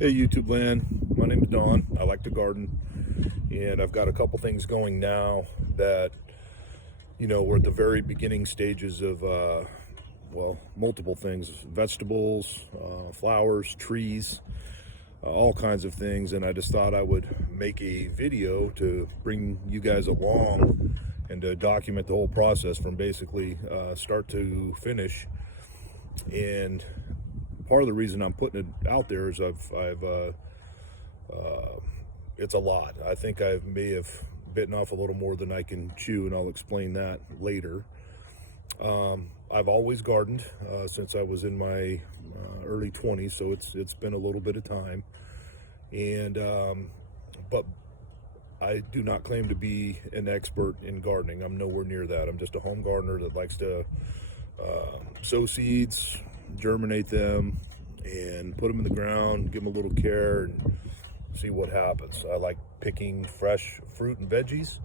Hey YouTube land, my name is Don. I like to garden, and I've got a couple things going now that, we're at the very beginning stages of, multiple things: vegetables, flowers, trees, all kinds of things. And I just thought I would make a video to bring you guys along and to document the whole process from basically start to finish. And part of the reason I'm putting it out there is it's a lot. I think I may have bitten off a little more than I can chew, and I'll explain that later. I've always gardened since I was in my early 20s, so it's been a little bit of time. And but I do not claim to be an expert in gardening. I'm nowhere near that. I'm just a home gardener that likes to sow seeds, germinate them, and put them in the ground, give them a little care, and see what happens. I like picking fresh fruit and veggies.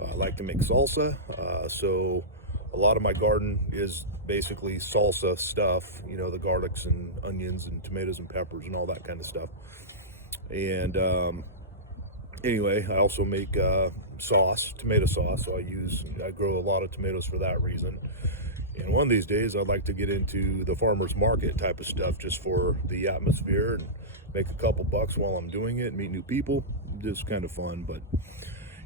I like to make salsa, so a lot of my garden is basically salsa stuff, the garlics and onions and tomatoes and peppers and all that kind of stuff. And anyway, I also make tomato sauce, so I grow a lot of tomatoes for that reason. And one of these days, I'd like to get into the farmer's market type of stuff just for the atmosphere and make a couple bucks while I'm doing it, meet new people. Just kind of fun. But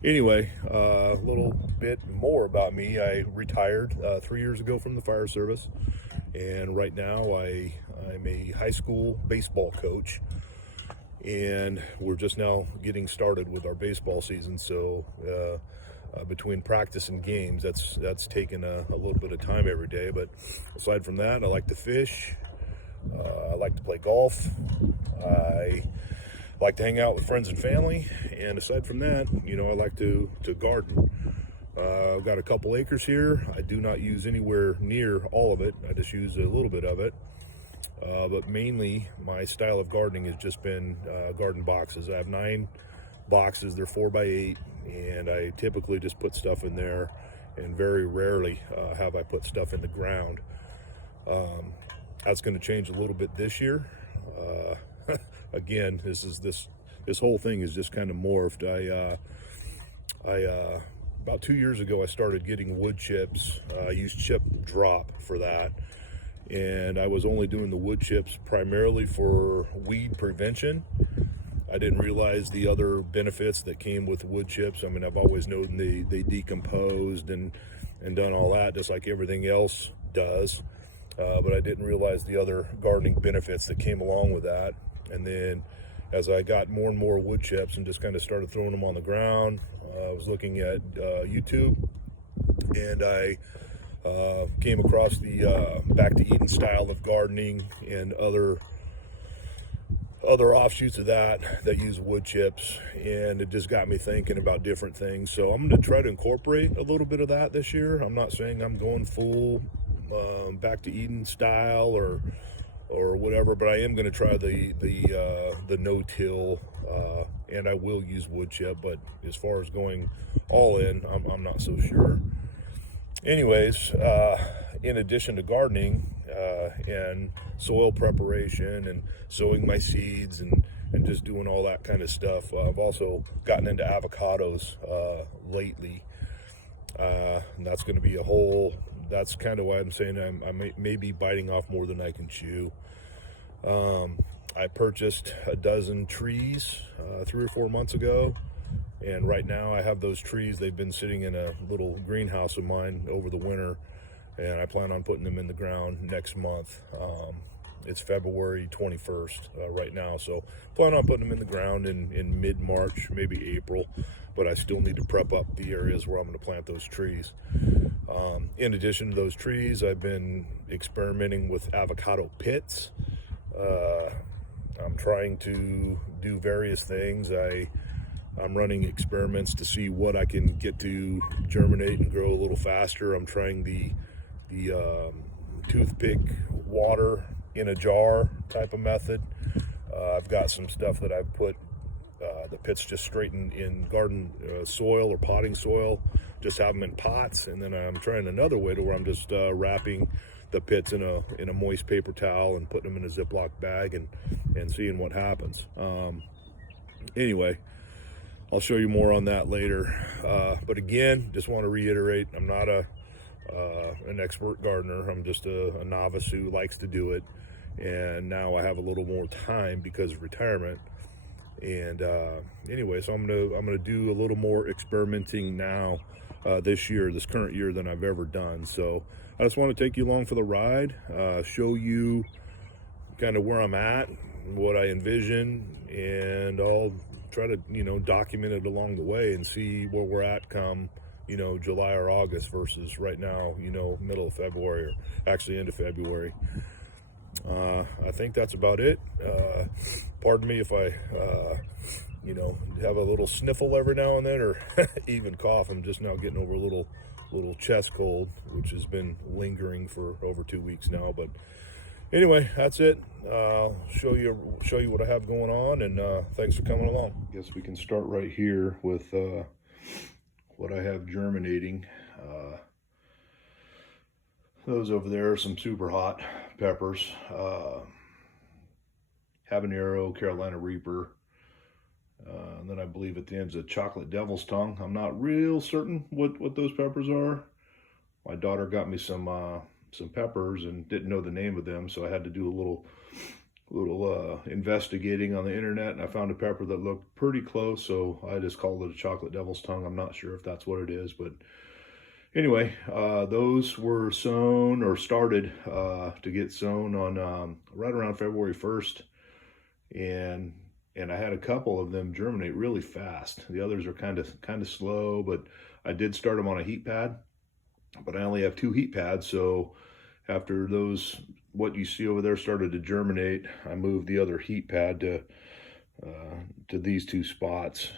anyway, a little bit more about me. I retired 3 years ago from the fire service, and right now I'm a high school baseball coach, and we're just now getting started with our baseball season. So between practice and games, that's taken a little bit of time every day. But aside from that, I like to fish. I like to play golf. I like to hang out with friends and family. And aside from that, I like to garden. I've got a couple acres here. I do not use anywhere near all of it. I just use a little bit of it. But mainly my style of gardening has just been garden boxes. I have 9 boxes. They're 4x8, and I typically just put stuff in there, and very rarely have I put stuff in the ground. That's going to change a little bit this year. Again, this whole thing is just kind of morphed. I about 2 years ago, I started getting wood chips. I used chip drop for that, and I was only doing the wood chips primarily for weed prevention. I didn't realize the other benefits that came with wood chips. I mean, I've always known they decomposed and done all that, just like everything else does. But I didn't realize the other gardening benefits that came along with that. And then as I got more and more wood chips and just kind of started throwing them on the ground, I was looking at YouTube, and I came across the Back to Eden style of gardening and other offshoots of that use wood chips, and it just got me thinking about different things. So I'm going to try to incorporate a little bit of that this year. I'm not saying I'm going full Back to Eden style or whatever, but I am going to try the no-till, and I will use wood chip. But as far as going all in, I'm not so sure. Anyways, in addition to gardening and soil preparation and sowing my seeds and just doing all that kind of stuff, I've also gotten into avocados lately. And that's going to be that's kind of why I'm saying I may be biting off more than I can chew. I purchased a dozen trees 3 or 4 months ago. And right now I have those trees. They've been sitting in a little greenhouse of mine over the winter, and I plan on putting them in the ground next month. It's February 21st right now, so plan on putting them in the ground in mid-March, maybe April, but I still need to prep up the areas where I'm going to plant those trees. In addition to those trees, I've been experimenting with avocado pits. I'm trying to do various things. I'm running experiments to see what I can get to germinate and grow a little faster. I'm trying the toothpick water in a jar type of method. I've got some stuff that I've put the pits just straight in garden soil or potting soil, just have them in pots. And then I'm trying another way to where I'm just wrapping the pits in a moist paper towel and putting them in a Ziploc bag and seeing what happens. Anyway, I'll show you more on that later. But again, just want to reiterate, I'm not an expert gardener. I'm just a novice who likes to do it. And now I have a little more time because of retirement. And anyway, so I'm gonna do a little more experimenting now this current year, than I've ever done. So I just want to take you along for the ride, show you kind of where I'm at, what I envision, and I'll try to document it along the way and see where we're at come July or August versus right now middle of February, or actually end of February. I think that's about it. Pardon me if I have a little sniffle every now and then, or even cough. I'm just now getting over a little chest cold, which has been lingering for over 2 weeks now. But anyway, that's it. I'll show you what I have going on, and thanks for coming along. I guess we can start right here with what I have germinating. Those over there are some super hot peppers. Habanero, Carolina Reaper, and then I believe at the end is a chocolate devil's tongue. I'm not real certain what those peppers are. My daughter got me some peppers and didn't know the name of them, so I had to do a little investigating on the internet, and I found a pepper that looked pretty close, so I just called it a chocolate devil's tongue. I'm not sure if that's what it is, but anyway, those were sown, or started to get sown on right around February 1st, and I had a couple of them germinate really fast. The others are kind of slow, but I did start them on a heat pad, but I only have 2 heat pads, so after those, what you see over there, started to germinate, I moved the other heat pad to these 2 spots.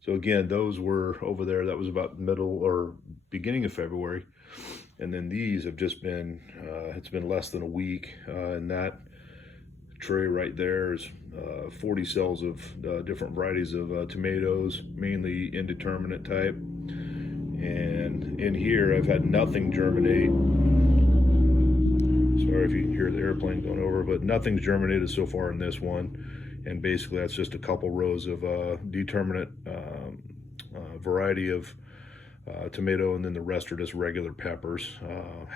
So again, those were over there. That was about middle or beginning of February, and then these have just been it's been less than a week, and that tray right there is 40 cells of different varieties of tomatoes, mainly indeterminate type. And in here I've had nothing germinate. Sorry if you can hear the airplane going over, but nothing's germinated so far in this one. And basically that's just a couple rows of determinate variety of tomato, and then the rest are just regular peppers,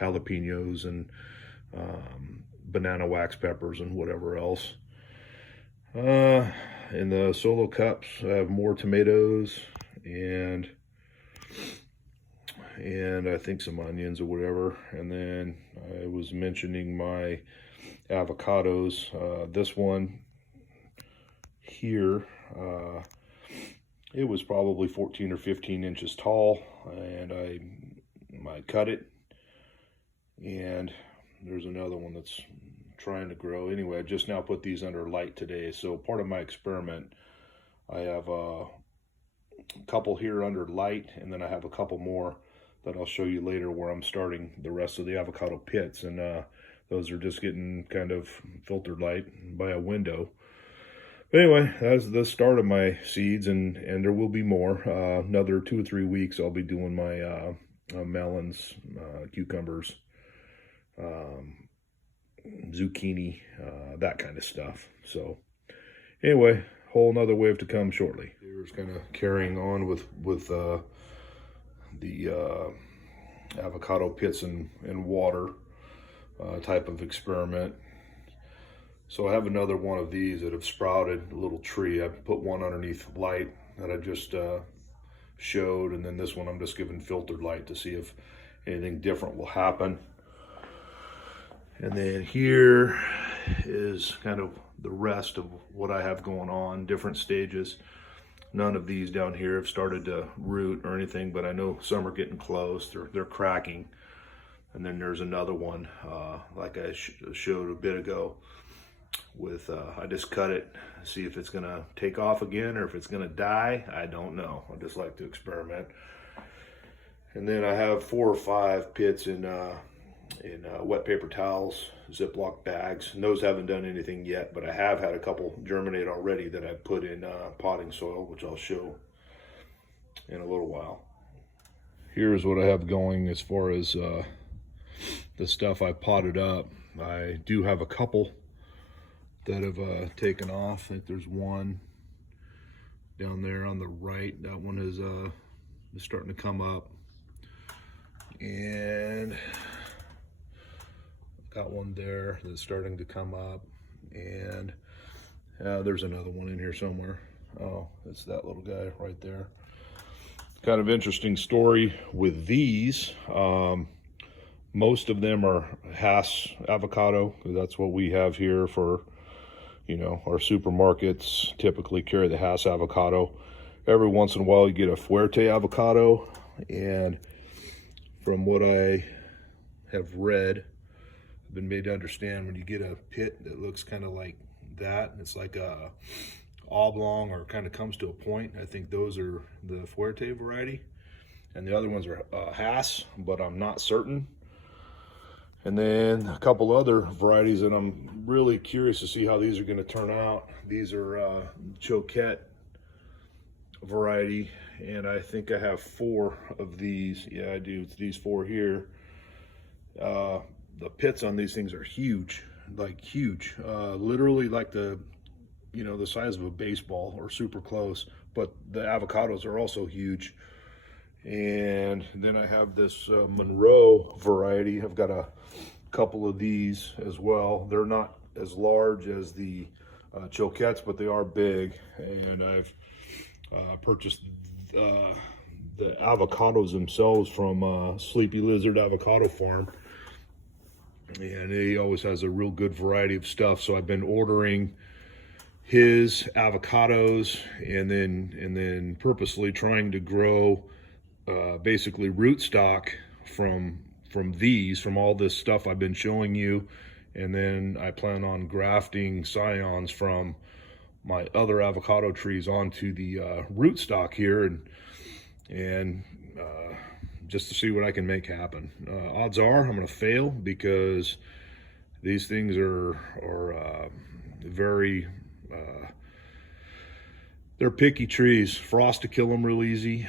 jalapenos, and banana wax peppers, and whatever else. In the solo cups I have more tomatoes and I think some onions or whatever. And then I was mentioning my avocados. This one here, it was probably 14 or 15 inches tall, and I cut it, and there's another one that's trying to grow. Anyway, I just now put these under light today, so part of my experiment, I have a couple here under light, and then I have a couple more that I'll show you later where I'm starting the rest of the avocado pits, and those are just getting kind of filtered light by a window. But anyway, that's the start of my seeds, and there will be more. Another 2 or 3 weeks I'll be doing my melons, cucumbers, zucchini, that kind of stuff. So anyway, whole nother wave to come shortly. Here's kind of carrying on with the avocado pits and water type of experiment. So I have another one of these that have sprouted, a little tree. I put one underneath light that I just showed, and then this one I'm just giving filtered light to see if anything different will happen. And then here is kind of the rest of what I have going on, different stages. None of these down here have started to root or anything, but I know some are getting close. They're cracking. And then there's another one, like I showed a bit ago, with I just cut it, see if it's gonna take off again or if it's gonna die. I don't know. I just like to experiment. And then I have 4 or 5 pits in wet paper towels, Ziploc bags, and those haven't done anything yet, but I have had a couple germinate already that I put in potting soil, which I'll show in a little while. Here's what I have going as far as the stuff I potted up. I do have a couple that have taken off. I think there's one down there on the right. That one is starting to come up, and got one there that's starting to come up, and there's another one in here somewhere. Oh, it's that little guy right there. Kind of interesting story with these. Most of them are Hass avocado. That's what we have here for, you know, our supermarkets typically carry the Hass avocado. Every once in a while you get a Fuerte avocado, and from what I have read, I've been made to understand when you get a pit that looks kind of like that, and it's like a oblong or kind of comes to a point, I think those are the Fuerte variety, and the other ones are Hass, but I'm not certain. And then a couple other varieties that I'm really curious to see how these are going to turn out. These are Choquette variety, and I think I have 4 of these. Yeah, I do. It's these 4 here. The pits on these things are huge, like huge, literally like the size of a baseball or super close, but the avocados are also huge. And then I have this Monroe variety. I've got a couple of these as well. They're not as large as the Choquettes, but they are big. And I've purchased the avocados themselves from Sleepy Lizard Avocado Farm, and he always has a real good variety of stuff. So I've been ordering his avocados, and then purposely trying to grow basically rootstock from all this stuff I've been showing you. And then I plan on grafting scions from my other avocado trees onto the rootstock here, and just to see what I can make happen. Odds are I'm going to fail, because these things are very they're picky trees. Frost to kill them real easy,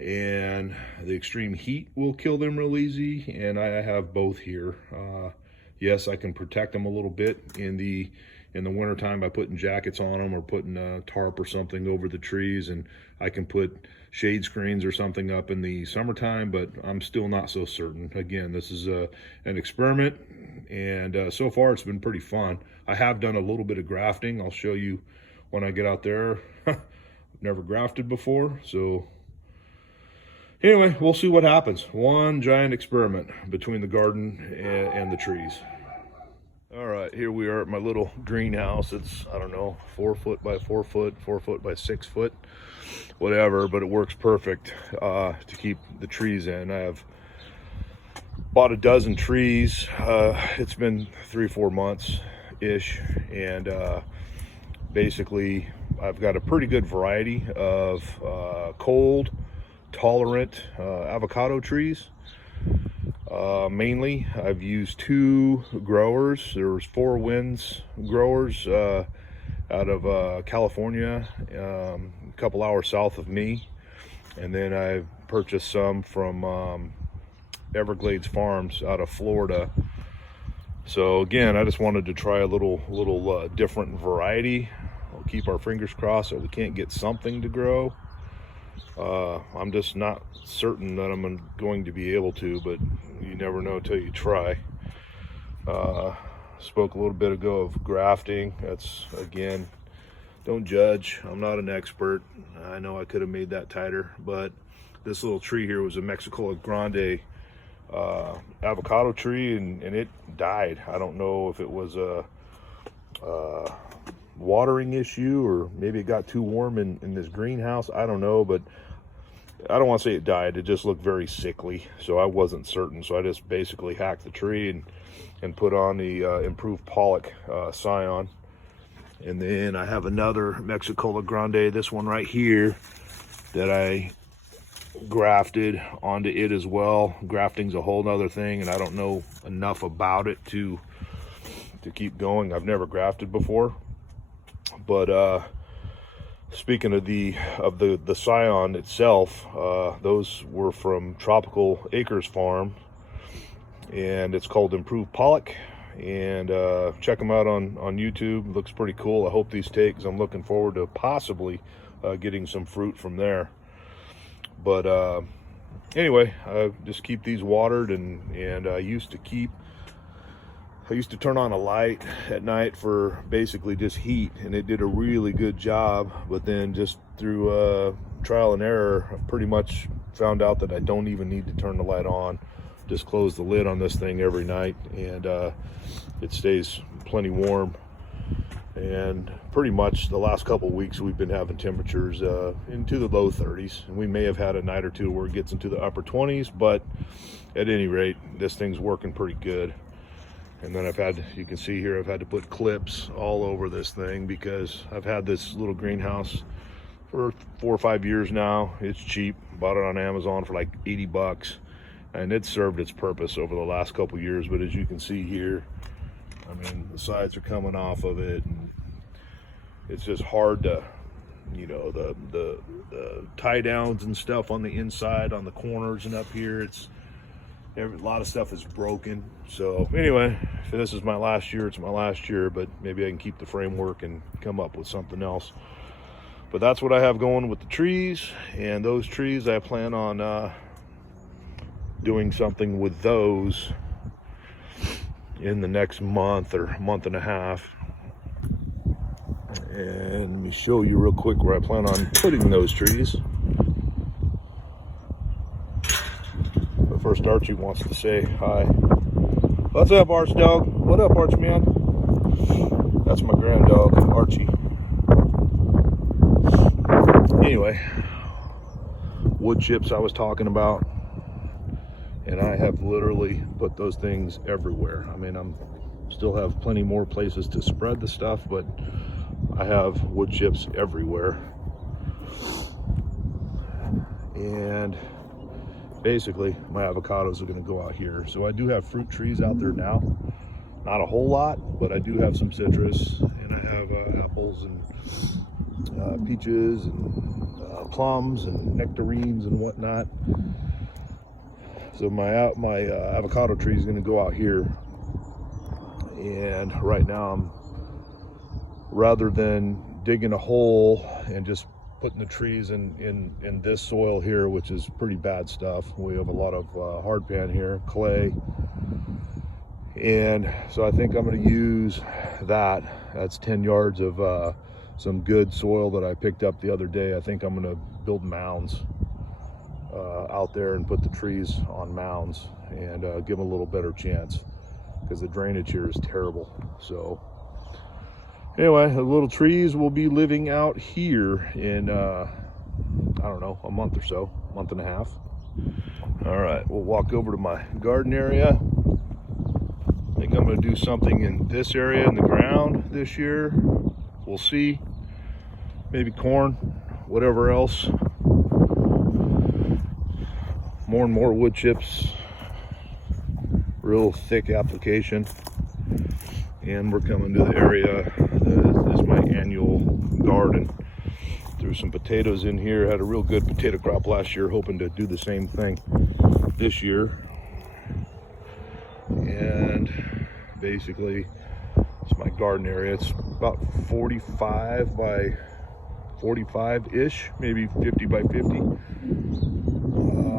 and the extreme heat will kill them real easy, and I have both here. Yes, I can protect them a little bit in the wintertime by putting jackets on them, or putting a tarp or something over the trees, and I can put shade screens or something up in the summertime, but I'm still not so certain. Again, this is an experiment, and so far it's been pretty fun. I have done a little bit of grafting. I'll show you when I get out there. I've never grafted before, so anyway, we'll see what happens. One giant experiment between the garden and the trees. All right, here we are at my little greenhouse. It's, I don't know, 4 foot by 4 foot, 4 foot by 6 foot, whatever, but it works perfect to keep the trees in. I have bought a dozen trees. It's been 3-4 months ish, and basically I've got a pretty good variety of cold tolerant avocado trees. Mainly I've used 2 growers. There was 4 Winds growers out of California, a couple hours south of me, and then I purchased some from Everglades Farms out of Florida. So again, I just wanted to try a little different variety. We'll keep our fingers crossed that we can't get something to grow. I'm just not certain that I'm going to be able to, but you never know till you try. Spoke a little bit ago of grafting. That's, again, don't judge. I'm not an expert. I know I could have made that tighter, but this little tree here was a Mexicola Grande avocado tree, and it died. I don't know if it was a watering issue, or maybe it got too warm in this greenhouse. I don't know, but I don't want to say it died. It just looked very sickly, so I wasn't certain. So I just basically hacked the tree and put on the improved Pollock scion. And then I have another Mexicola Grande, this one right here, that I grafted onto it as well. Grafting's a whole nother thing, and I don't know enough about it to keep going. I've never grafted before. But speaking of the scion itself, those were from Tropical Acres Farm, and it's called Improved Pollock. And check them out on YouTube. Looks pretty cool. I hope these take, because I'm looking forward to possibly getting some fruit from there. But anyway, I just keep these watered, and I used to turn on a light at night for basically just heat, and it did a really good job. But then just through trial and error, I've pretty much found out that I don't even need to turn the light on. Just close the lid on this thing every night, and it stays plenty warm. And pretty much the last couple of weeks we've been having temperatures into the low 30s, and we may have had a night or two where it gets into the upper 20s, but at any rate, this thing's working pretty good. And then you can see here, I've had to put clips all over this thing because I've had this little greenhouse for 4 or 5 years now. It's cheap, bought it on Amazon for like 80 bucks. And it's served its purpose over the last couple of years. But as you can see here, I mean, the sides are coming off of it, and it's just hard to, you know, the tie downs and stuff on the inside, on the corners and up here, a lot of stuff is broken. So anyway, if this is my last year, it's my last year, but maybe I can keep the framework and come up with something else. But that's what I have going with the trees, and those trees I plan on doing something with those in the next month or month and a half. And let me show you real quick where I plan on putting those trees. But first, Archie wants to say hi. What's up, Arch dog? What up, Arch man? That's my grand dog, Archie. Anyway, wood chips I was talking about. And I have literally put those things everywhere. I mean, still have plenty more places to spread the stuff, but I have wood chips everywhere. And basically, my avocados are going to go out here. So I do have fruit trees out there now. Not a whole lot, but I do have some citrus, and I have apples and peaches and plums and nectarines and whatnot. So my avocado tree is going to go out here, and right now rather than digging a hole and just putting the trees in this soil here, which is pretty bad stuff. We have a lot of hardpan here, clay, and so I think I'm going to use that. That's 10 yards of some good soil that I picked up the other day. I think I'm going to build mounds out there and put the trees on mounds and give them a little better chance, because the drainage here is terrible. So anyway, the little trees will be living out here in I don't know, a month or so, month and a half. All right, we'll walk over to my garden area. I think I'm going to do something in this area in the ground this year. We'll see. Maybe corn, whatever else. More and more wood chips, real thick application. And we're coming to the area that is my annual garden. Threw some potatoes in here, had a real good potato crop last year, hoping to do the same thing this year. And basically, it's my garden area. It's about 45 by 45-ish, maybe 50 by 50.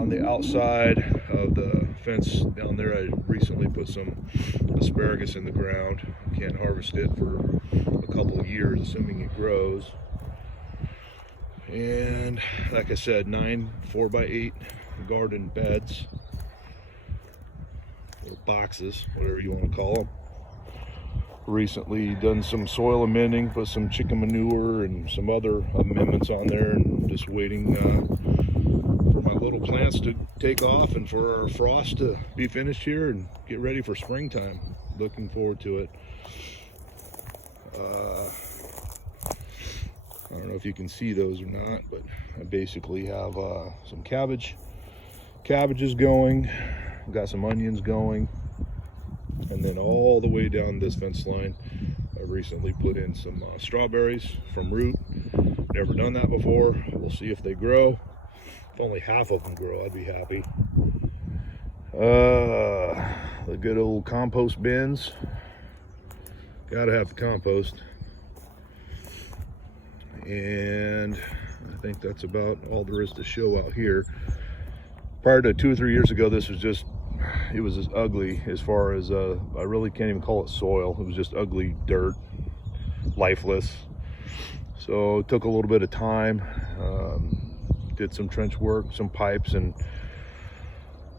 On the outside of the fence down there, I recently put some asparagus in the ground. Can't harvest it for a couple of years, assuming it grows. And like I said, 9 4x8 garden beds, little boxes, whatever you want to call them. Recently done some soil amending, put some chicken manure and some other amendments on there, and just waiting for my little plants to take off and for our frost to be finished here and get ready for springtime. Looking forward to it. I don't know if you can see those or not, but I basically have some cabbages going, got some onions going, and then all the way down this fence line, I recently put in some strawberries from root. Never done that before. We'll see if they grow. If only half of them grow, I'd be happy. The good old compost bins. Gotta have the compost. And I think that's about all there is to show out here. Prior to 2 or 3 years ago, this was just, it was as ugly as far as, I really can't even call it soil. It was just ugly dirt, lifeless. So it took a little bit of time. Did some trench work, some pipes, and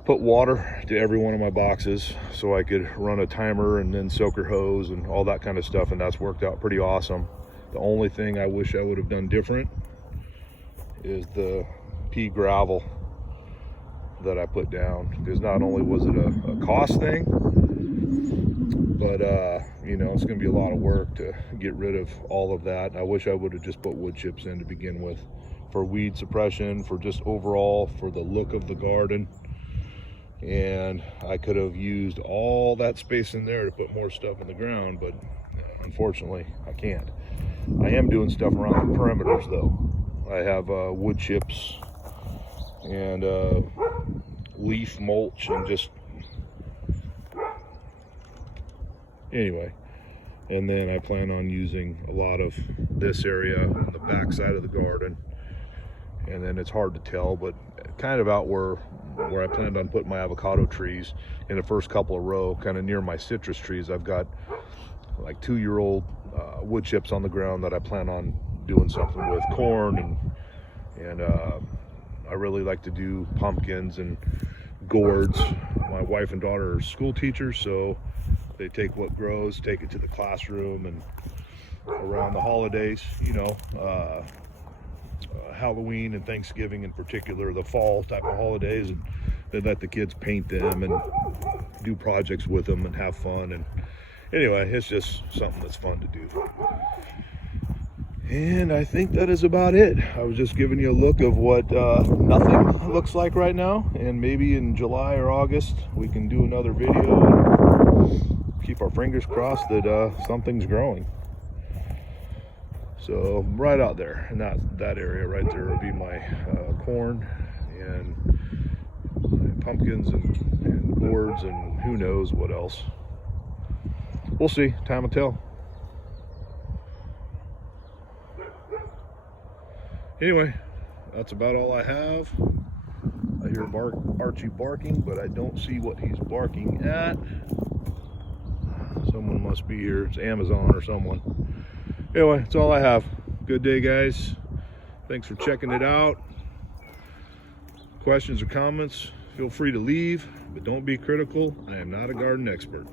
put water to every one of my boxes so I could run a timer and then soaker hose and all that kind of stuff, and that's worked out pretty awesome. The only thing I wish I would have done different is the pea gravel that I put down, because not only was it a cost thing, but you know, it's going to be a lot of work to get rid of all of that. I wish I would have just put wood chips in to begin with, for weed suppression, for just overall, for the look of the garden. And I could have used all that space in there to put more stuff in the ground, but unfortunately I can't. I am doing stuff around the perimeters though. I have wood chips and leaf mulch, and just anyway. And then I plan on using a lot of this area on the back side of the garden. And then it's hard to tell, but kind of out where I planned on putting my avocado trees in the first couple of row, kind of near my citrus trees, I've got like 2-year-old wood chips on the ground that I plan on doing something with, corn, and I really like to do pumpkins and gourds. My wife and daughter are school teachers, so they take what grows, take it to the classroom, and around the holidays, you know, Halloween and Thanksgiving in particular, the fall type of holidays, and they let the kids paint them and do projects with them and have fun. And anyway, it's just something that's fun to do. And I think that is about it. I was just giving you a look of what nothing looks like right now, and maybe in July or August we can do another video and keep our fingers crossed that something's growing. So right out there in that area right there will be my corn and pumpkins and gourds and who knows what else. We'll see. Time will tell. Anyway, that's about all I have. I hear Archie barking, but I don't see what he's barking at. Someone must be here. It's Amazon or someone. Anyway, that's all I have. Good day, guys. Thanks for checking it out. Questions or comments, feel free to leave, but don't be critical. I am not a garden expert.